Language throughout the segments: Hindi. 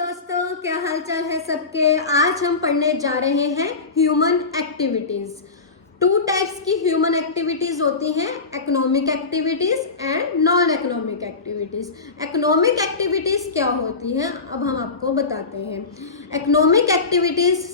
दोस्तों, क्या हालचाल है सबके। आज हम पढ़ने जा रहे हैं ह्यूमन एक्टिविटीज। टू टाइप्स की ह्यूमन एक्टिविटीज होती हैं, economic activities and non economic activities. Economic activities क्या होती हैं अब हम आपको बताते हैं। Economic activities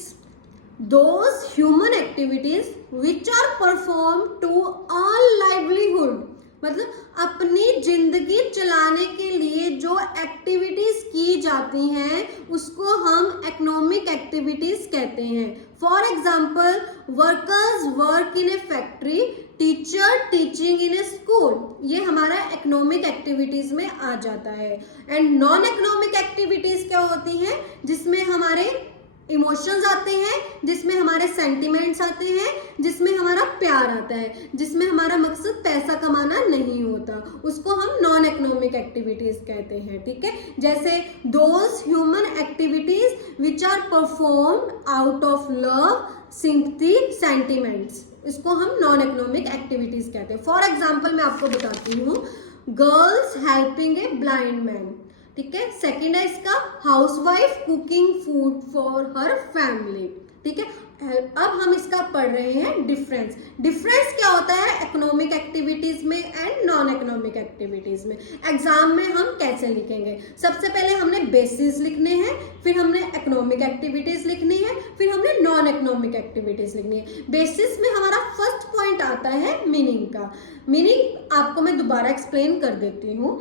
those human activities which are performed to earn livelihood, मतलब अपनी जिंदगी चलाने के लिए जो एक्टिविटीज की जाती हैं उसको हम इकोनॉमिक एक्टिविटीज कहते हैं। For example, workers work in A factory, teacher teaching in A school, ये हमारा इकोनॉमिक एक्टिविटीज में आ जाता है। एंड नॉन इकोनॉमिक एक्टिविटीज क्या होती हैं, जिसमें हमारे इमोशंस आते हैं, जिसमें हमारे सेंटिमेंट्स आते हैं, जिसमें हमारा प्यार आता है, जिसमें हमारा मकसद पैसा कमाना नहीं होता, उसको हम नॉन इकोनॉमिक एक्टिविटीज कहते हैं। ठीक है, जैसे those human activities which are performed out of love, sympathy, sentiments, इसको हम नॉन इकोनॉमिक एक्टिविटीज कहते हैं। फॉर एग्जाम्पल मैं आपको बताती हूँ, girls helping a blind man. ठीक है, सेकेंड है इसका housewife cooking food for her family. ठीक है, अब हम इसका पढ़ रहे हैं डिफरेंस। डिफरेंस क्या होता है इकोनॉमिक एक्टिविटीज में एंड नॉन इकोनॉमिक एक्टिविटीज में। एग्जाम में हम कैसे लिखेंगे, सबसे पहले हमने बेसिस लिखने हैं, फिर हमने इकोनॉमिक एक्टिविटीज लिखनी है, फिर हमने नॉन इकोनॉमिक एक्टिविटीज लिखनी है। बेसिस में हमारा फर्स्ट पॉइंट आता है मीनिंग का। मीनिंग आपको मैं दोबारा एक्सप्लेन कर देती हूँ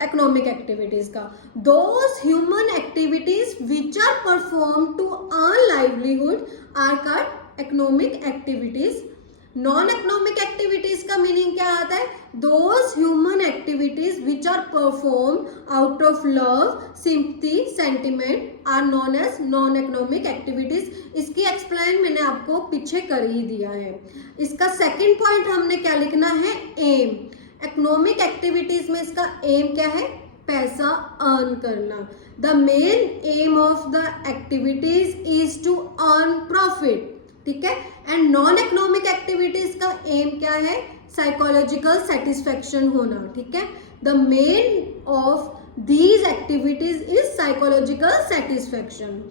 इकोनॉमिक एक्टिविटीज का। Those human activities which are perform to earn livelihood are called economic activities. Non economic activities का मीनिंग क्या आता है, those human activities which are perform out of love, sympathy, sentiment are known as non economic activities. इसकी एक्सप्लेन मैंने आपको पीछे कर ही दिया है। इसका सेकेंड पॉइंट हमने क्या लिखना है, एम। इकोनॉमिक एक्टिविटीज में इसका एम क्या है, पैसा अर्न करना। The main aim of the activities is to earn profit. ठीक है, एंड नॉन इकोनॉमिक एक्टिविटीज का एम क्या है, साइकोलॉजिकल सेटिस्फेक्शन होना। ठीक है, the main of these activities is psychological satisfaction.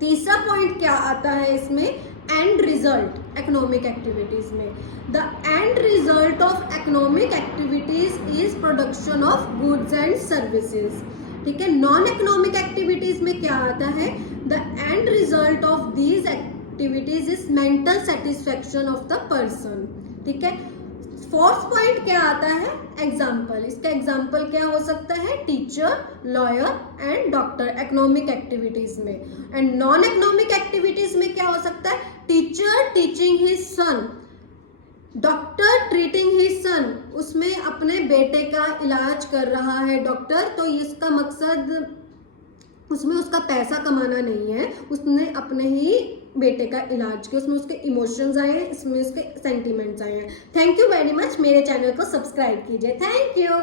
तीसरा पॉइंट क्या आता है इसमें, एंड रिजल्ट इकोनॉमिक एक्टिविटीज में। The end result of economic activities is production of goods and services. ठीक है, नॉन इकोनॉमिक एक्टिविटीज में क्या आता है, the end result of these activities is mental satisfaction of the person. ठीक है, फोर्थ पॉइंट क्या आता है, एग्जाम्पल। इसका एग्जाम्पल क्या हो सकता है, teacher, lawyer and doctor economic activities में। एंड नॉन इकोनॉमिक एक्टिविटीज में क्या हो सकता है, teacher teaching his son, doctor treating his son, उसमें अपने बेटे का इलाज कर रहा है डॉक्टर, तो इसका मकसद उसमें उसका पैसा कमाना नहीं है, उसने अपने ही बेटे का इलाज किया, उसमें उसके इमोशंस आए हैं, इसमें उसके सेंटिमेंट्स आए हैं। थैंक यू वेरी मच, मेरे चैनल को सब्सक्राइब कीजिए। Thank you.